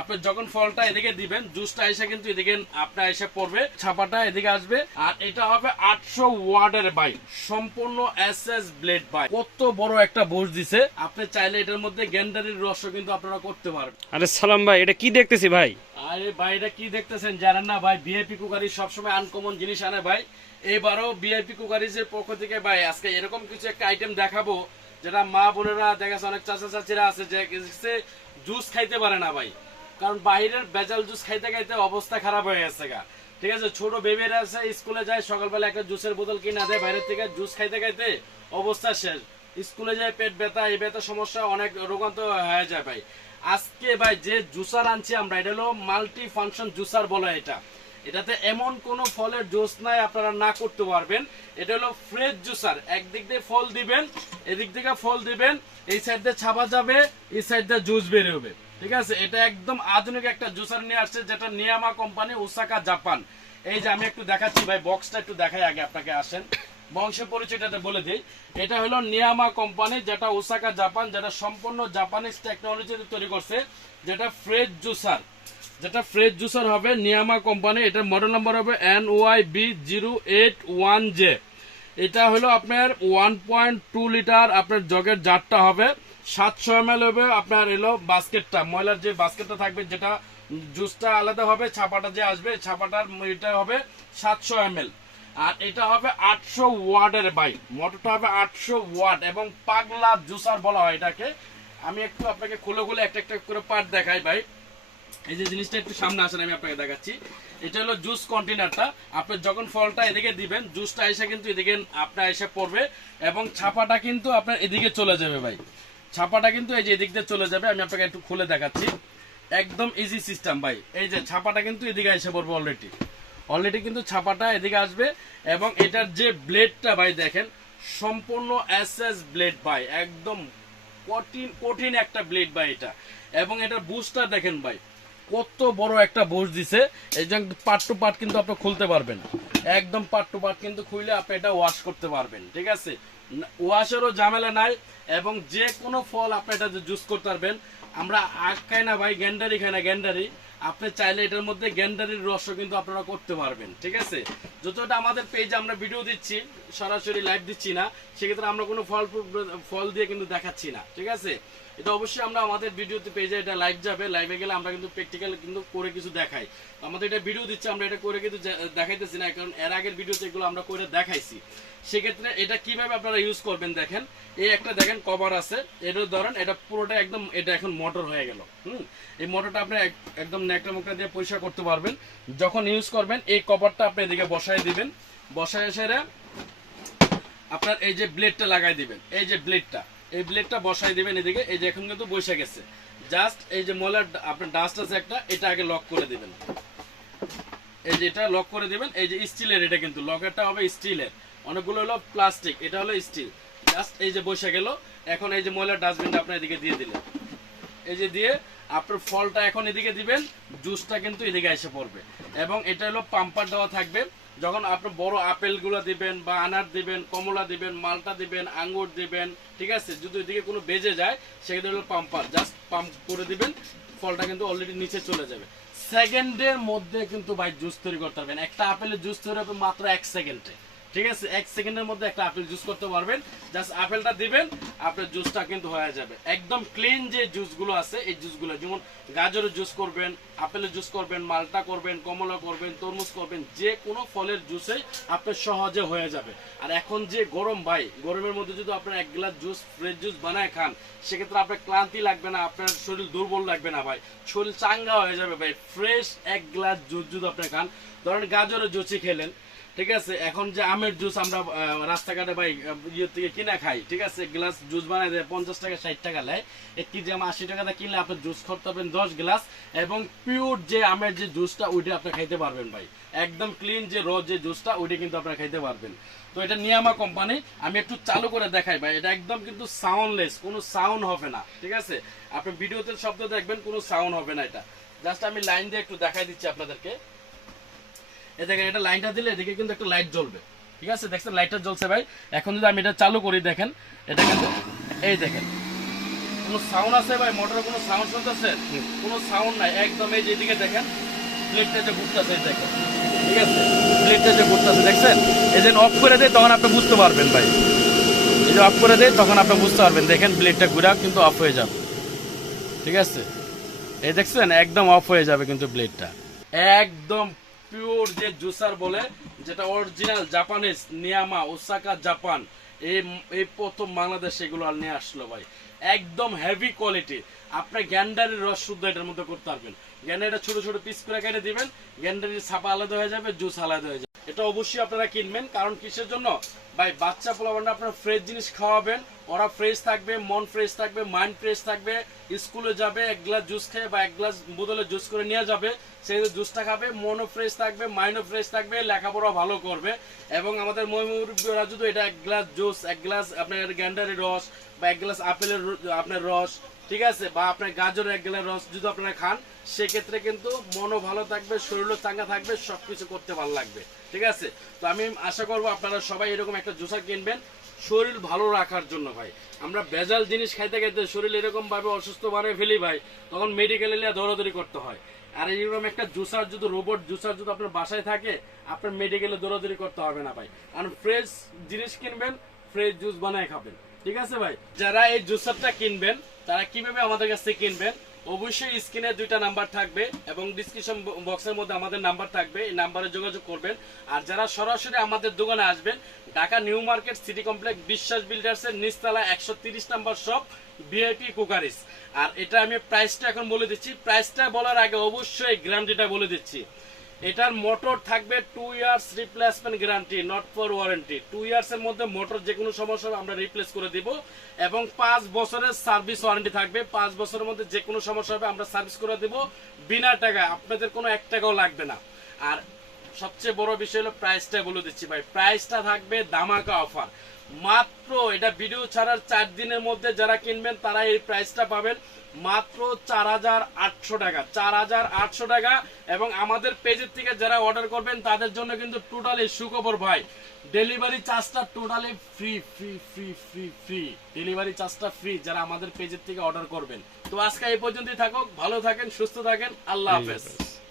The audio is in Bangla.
আপনি যখন ফলটা এদিকে দিবেন জুসটা এসে কিন্তু এদিকে আপনার এসে পড়বে ছাপাটা এদিকে আসবে। আর এটা হবে আটশো ওয়ার্ডের বাইক সম্পূর্ণ এস এস ব্লেড বাইক কত বড় একটা বোর্ড দিছে। আপনি চাইলে এটার মধ্যে গ্যান্ডারির রসও কিন্তু আপনারা করতে পারবেন। আরে সালাম ভাই এটা কি দেখতেছি ভাই? আরে ভাই এটা কি দেখতেছেন জানেন না ভাই? ভিআইপি কুকারি সবসময় আনকমন জিনিস আনে ভাই। এবারও ভিআইপি কুকারিজের পক্ষ থেকে ভাই আজকে এরকম কিছু একটা আইটেম দেখাবো যেটা মা বোনেরা দেখাচ্ছে অনেক চাচা চাচিরা আছে যে জুস খাইতে পারে না ভাই। কারণ বাইরের বেজাল জুস খাইতে খাইতে অবস্থা খারাপ হয়ে গেছে গা। ঠিক আছে, ছোট বেবিরা আছে, স্কুলে যায়, সকালবেলা একটা জুসের বোতল কিনা দেয়, বাইরের থেকে জুস খাইতে খাইতে অবস্থা শেষ। স্কুলে যায়, পেট ব্যথা, এই ব্যথা সমস্যা, অনেক রোগান্ত হয়ে যায় ভাই। আজকে ভাই যে জুসার আনছি আমরা, এটা হলো মাল্টি ফাংশন জুসার বলে এটা। এটাতে এমন কোন ফলের জুস নাই, আপনারা না করতে পারবেন। এটা হলো ফ্রেশ জুসার। একদিক দিয়ে ফল দিবেন, এদিক থেকে ফল দিবেন, এই সাইড দিয়ে ছাপা যাবে, এই সাইড দিয়ে জুস বের হবে। ঠিক আছে? এটা একদম আধুনিক একটা জুসার নিয়ে আসছে, যেটা নিয়ামা কোম্পানি, ওসাকা, জাপান। এই যে আমি একটু দেখাচ্ছি ভাই, বক্সটা একটু দেখাই আগে আপনাকে, আসেন। বংশের পরিচয়টা বলে দিই। এটা হলো নিয়ামা কোম্পানি, যেটা ওসাকা, জাপান, যেটা সম্পূর্ণ জাপানিজ টেকনোলজিতে তৈরি করছে, যেটা ফ্রেশ জুসার। যেটা ফ্রেশ জুসার হবে নিয়ামা কোম্পানি, এটার মডেল নাম্বার হবে N Y B zero eight one J এটা হলো আপনার ওয়ান পয়েন্ট টু লিটার আপনার জগের জারটা হবে। সাতশো এম এল হবে। আপনার এলো বাস্কেটটা, ময়লার যে বাস্কেটটা থাকবে, যেটা জুসটা আলাদা হবে, ছাপাটা যে আসবে, ছাপাটার এটা হবে সাতশো এম আর এটা হবে আটশো ওয়ার্ডের বাইক। মোটরটা হবে আটশো ওয়াট এবং পাগলা জুসার বলা হয় এটাকে। আমি একটু আপনাকে খুলে খুলে একটা একটা করে পার্ট দেখাই ভাই। এই যে জিনিসটা একটু সামনে আসেন, আমি আপনাকে দেখাচ্ছি। এটা হলো জুস কন্টেনারটা আপনি যখন ফলটা এদিকে দিবেন, জুসটা এসে কিন্তু এদিকে আপনার এসে পড়বে এবং ছাপাটা কিন্তু আপনার এদিকে চলে যাবে ভাই। ছাপাটা কিন্তু এই যে এদিক দিয়ে চলে যাবে, আমি আপনাকে একটু খুলে দেখাচ্ছি। একদম ইজি সিস্টেম ভাই। এই যে ছাপাটা কিন্তু এদিকে এসে পড়বে অলরেডি অলরেডি কিন্তু ছাপাটা এদিকে আসবে এবং এটার যে ব্লেডটা ভাই, দেখেন, সম্পূর্ণ এস ব্লেড ভাই। একদম কঠিন কঠিন একটা ব্লেড ভাই, এটা। এবং এটার বুস্টার দেখেন, ভাই কত বড় একটা বুশ দিছে, এই যে পার্ট টু পার্ট কিন্তু আপনি খুলতে পারবেন। একদম পার্ট টু পার্ট কিন্তু খুলে আপনি এটা ওয়াশ করতে পারবেন, ঠিক আছে? ওয়াশেরও ঝামেলা নাই, এবং যে কোনো ফল আপনি এটা জুস করতে পারবেন, আমরা আখ খাই না ভাই, গ্যান্ডারি খাই না, গ্যান্ডারি। আপনি চাইলে এটার মধ্যে গ্যান্ডারির রসও কিন্তু আপনারা করতে পারবেন, ঠিক আছে? যতটা আমাদের পেজে আমরা ভিডিও দিচ্ছি, সরাসরি লাইভ দিচ্ছি না, সেক্ষেত্রে আমরা কোনো ফল ফল দিয়ে কিন্তু দেখাচ্ছি না, ঠিক আছে? এটা অবশ্যই আমরা আমাদের ভিডিওতে পেজে এটা লাইভ যাবে। লাইভে গেলে আমরা কিন্তু প্র্যাকটিক্যাল কিন্তু করে কিছু দেখাই। আমাদের এটা ভিডিও দিচ্ছে, আমরা এটা করে কিন্তু দেখাইতেছি না, কারণ এর আগের ভিডিওতে এগুলো আমরা করে দেখাইছি। সেক্ষেত্রে এটা কীভাবে আপনারা ইউজ করবেন দেখেন। এই একটা দেখেন কভার আছে। এটা ধরেন, এটা পুরোটা একদম, এটা এখন মোটর হয়ে গেল। হুম? এই মোটরটা আপনি এক- একদম ন্যাকড়া মুকড়া দিয়ে পরিষ্কার করতে পারবেন। যখন ইউজ করবেন, এই কভারটা আপনি এদিকে বসায় দিবেন। বসায় সেরে আপনার এই যে ব্লেডটা লাগাই দিবেন। এই যে ব্লেডটা এই ব্লেডটা বসাই দিবেন এদিকে। এই যে এখন কিন্তু বসে গেছে। জাস্ট এই যে ময়লার আপনার ডাস্ট আছে একটা, এটা আগে লক করে দিবেন। এই যে এটা লক করে দিবেন, এই যে স্টিলের এটা কিন্তু। লকেরটা হবে স্টিলের অনেকগুলো হলো প্লাস্টিক এটা হলো স্টিল জাস্ট এই যে বসে গেল, এখন এই যে ময়লার ডাস্টবিনটা আপনার এদিকে দিয়ে দিলেন। এই যে দিয়ে আপনার ফলটা এখন এদিকে দিবেন জুসটা কিন্তু এদিকে এসে পড়বে। এবং এটা হলো পাম্পার দেওয়া থাকবে। যখন আপনি বড় আপেলগুলো দিবেন বা আনার দিবেন, কমলা দিবেন, মালটা দিবেন, আঙ্গুর দিবেন, ঠিক আছে? যদি ওইদিকে কোনো বেজে যায়, সেক্ষেত্রে হলো পাম্পার জাস্ট পাম্প করে দিবেন, ফলটা কিন্তু অলরেডি নিচে চলে যাবে। সেকেন্ডের মধ্যে কিন্তু ভাই জুস তৈরি করতে পারবেন। একটা আপেলের জুস তৈরি হবে মাত্র এক সেকেন্ডে ঠিক আছে, এক সেকেন্ডের মধ্যে একটা আপেল জুস করতে পারবেন। জাস্ট আপেলটা দিবেন আপনার জুসটা কিন্তু হয়ে যাবে। একদম ক্লিন যে জুসগুলো আছে, এই জুসগুলো যেমন গাজরের জুস করবেন, আপেলের জুস করবেন, মালটা করবেন, কমলা করবেন, তরমুজ করবেন, যে কোনো ফলের জুসে আপনার সহজে হয়ে যাবে। আর এখন যে গরম ভাই, গরমের মধ্যে যদি আপনার এক গ্লাস জুস ফ্রেশ জুস বানায় খান, সেক্ষেত্রে আপনার ক্লান্তি লাগবে না, আপনার শরীর দুর্বল লাগবে না ভাই। শরীর চাঙ্গা হয়ে যাবে ভাই ফ্রেশ এক গ্লাস জুস যদি আপনি খান, ধরেন গাজরের জুসই খেলেন ঠিক আছে? এখন যে আমের জুস আমরা রাস্তাঘাটে ভাই ইয়ে থেকে কিনা খাই, ঠিক আছে? গ্লাস জুস বানাই দেয়, পঞ্চাশ টাকা, ষাট টাকা নেয়। এক কেজি আম আশি টাকাতে কিনলে আপনি জুস করতে পারবেন দশ গ্লাস এবং পিওর যে আমের যে জুসটা ওইটা আপনি খাইতে পারবেন ভাই। একদম ক্লিন যে র যে জুসটা ওইটা কিন্তু আপনারা খাইতে পারবেন। তো এটা নিয়ামা কোম্পানি আমি একটু চালু করে দেখাই ভাই। এটা একদম কিন্তু সাউন্ডলেস কোনো সাউন্ড হবে না, ঠিক আছে? আপনি ভিডিওতে শব্দ দেখবেন, কোনো সাউন্ড হবে না এটা। জাস্ট আমি লাইন দিয়ে একটু দেখাই দিচ্ছি আপনাদেরকে। এ দেখেন এটা লাইনটা দিলে এদিকে কিন্তু একটা লাইট জ্বলবে। ঠিক আছে? দেখছেন লাইটটা জ্বলছে ভাই। এখন যদি আমি এটা চালু করি দেখেন এটা কিন্তু এই দেখেন। কোনো সাউন্ড আছে ভাই? মোটরে কোনো সাউন্ড শুনতেছেন কোনো সাউন্ড নাই। একদম এই যেদিকে দেখেন প্লেটটা যে ঘুরতেছে দেখেন। ঠিক আছে? প্লেটটা যে ঘুরতেছে দেখছেন? এই যে অফ করে দেয় তখন আপনি বুঝতে পারবেন ভাই। এই যে অফ করে দেয় তখন আপনি বুঝতে পারবেন। দেখেন ব্লেডটা ঘুরা কিন্তু অফ হয়ে যাবে। ঠিক আছে? এই দেখছেন একদম অফ হয়ে যাবে কিন্তু ব্লেডটা একদম পিওর যে জুসার বলে, যেটা original Japanese Niyama Osaka Japan এই এই প্রথম বাংলাদেশ এগুলো আর নিয়ে আসলো ভাই। একদম হেভি কোয়ালিটি আপনি গ্যান্ডারের রস শুদ্ধ এটার মধ্যে করতে পারবেন। গ্যান্ডারটা ছোট ছোট পিস করে কেটে দিবেন, গ্যান্ডারের ছাপা আলাদা হয়ে যাবে জুস আলাদা হয়ে যাবে। এটা অবশ্যই আপনারা কিনবেন, কারণ কিসের জন্য? ভাই, বাচ্চা পোলাবানরা আপনারা ফ্রেশ জিনিস খাওয়াবেন ওরা ফ্রেশ থাকবে, মন ফ্রেশ থাকবে মাইন্ড ফ্রেশ থাকবে স্কুলে যাবে, এক গ্লাস জুস খেয়ে বা এক গ্লাস বোতলে জুস করে নিয়ে যাবে, সেই জুসটা খাবে, মনও ফ্রেশ থাকবে মাইন্ডও ফ্রেশ থাকবে লেখাপড়া ভালো করবে এবং আমাদের ময়মুরব্বীরা যদি এটা এক গ্লাস জুস এক গ্লাস আপনার গ্যান্ডারের রস বা এক গ্লাস আপেলের আপনার রস, ঠিক আছে? বা আপনার গাজরের এক গ্লাস রস যদি আপনারা খান, সেক্ষেত্রে কিন্তু মনও ভালো থাকবে, শরীরও চাঙ্গা থাকবে সব কিছু করতে ভালো লাগবে, ঠিক আছে? তো আমি আশা করব আপনারা সবাই এরকম একটা জুসার কিনবেন, শরীর ভালো রাখার জন্য। ভাই। আমরা ভেজাল জিনিস খাইতে খাইতে শরীর এরকম ভাবে অসুস্থ বানিয়ে ফেলি ভাই, তখন মেডিকেলে নিয়ে দৌড়াদৌড়ি করতে হয়। আর এইরকম একটা জুসার যদি রোবট জুসার যদি আপনার বাসায় থাকে, আপনার মেডিকেলে দৌড়াদৌড়ি করতে হবে না ভাই। কারণ ফ্রেশ জিনিস কিনবেন ফ্রেশ জুস বানায় খাবেন। ঠিক আছে ভাই? যারা এই জুসারটা কিনবেন, তারা কীভাবে আমাদের কাছ থেকে কিনবেন? অবশ্যই স্ক্রিনে দুইটা নাম্বার থাকবে এবং ডিসক্রিপশন বক্সের মধ্যে আমাদের নাম্বার থাকবে, এই নাম্বারে যোগাযোগ করবেন। আর যারা সরাসরি আমাদের দোকানে আসবেন, Dhaka New Market City Complex Biswas বিল্ডার্সের নিচতলা একশো তিরিশ নাম্বার শপ ভিআইপি কুকারিস। আর এটা আমি প্রাইসটা এখন বলে দিচ্ছি। প্রাইসটা বলার আগে অবশ্যই গ্রাম যেটা বলে দিচ্ছি। এটার মোটর থাকবে two years replacement guarantee not for warranty two years এর মধ্যে মোটর যে কোনো সমস্যা আমরা রিপ্লেস করে দিব এবং পাঁচ বছরের সার্ভিস ওয়ারেন্টি থাকবে। পাঁচ বছরের মধ্যে যে কোনো সমস্যা হবে, আমরা সার্ভিস করে দিব বিনা টাকায়। আপনাদের কোনো এক টাকাও লাগবে না। আর সবচেয়ে বড় বিষয় হলো প্রাইসটা বলে দিচ্ছি ভাই। প্রাইসটা থাকবে দামাকা অফার মাত্র এটা ভিডিও ছাড়ার চার দিনের মধ্যে যারা কিনবেন তারা এই প্রাইসটা পাবেন মাত্র চার হাজার আটশো টাকা। চার হাজার আটশো টাকা এবং আমাদের পেজের থেকে যারা অর্ডার করবেন তাদের জন্য কিন্তু টোটালি সুখবর ভাই। ডেলিভারি চার্জটা totally free free free free free delivery চার্জটা ফ্রি যারা আমাদের পেজের থেকে অর্ডার করবেন। তো আজকে এই পর্যন্তই থাকুক। ভালো থাকেন সুস্থ থাকেন। আল্লাহ হাফেজ।